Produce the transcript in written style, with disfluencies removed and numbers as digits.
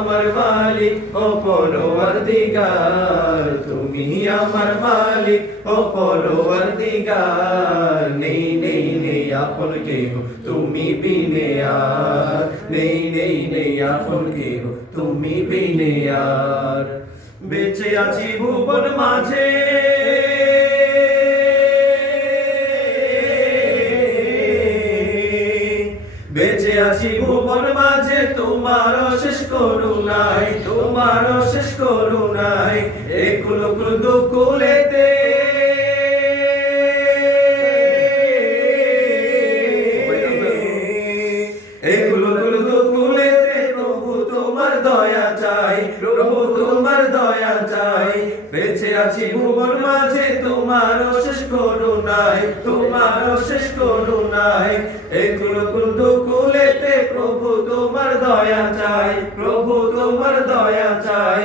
আমার মালিক ও পরওয়ারদিগার, তুমি আমার মালিক ও পরওয়ারদিগার। নেই নেই নেই আপন কেহ তুমি বিনে আর, নেই নেই নেই আপন কেহ তুমি বিনে আর। বেঁচে আছি ভুবন মাঝে, বেঁচে আছি ভুবন মাঝে, তোমার শেষ করুণায়, তোমার শেষ করুণায়। একুল কুল দুকুলেতে একুল কুল দুকুলেতে প্রভু তোমার দয়া চাই, প্রভু তোমার দয়া চাই। বেঁচে আছি ভুবন মাঝে, তোমার শেষ করুণায়, তোমার শেষ করুণায়। একুল কুল দুকুলেতে প্রভু তোমার দয়া চাই, প্রভু তোমার দয়া চাই।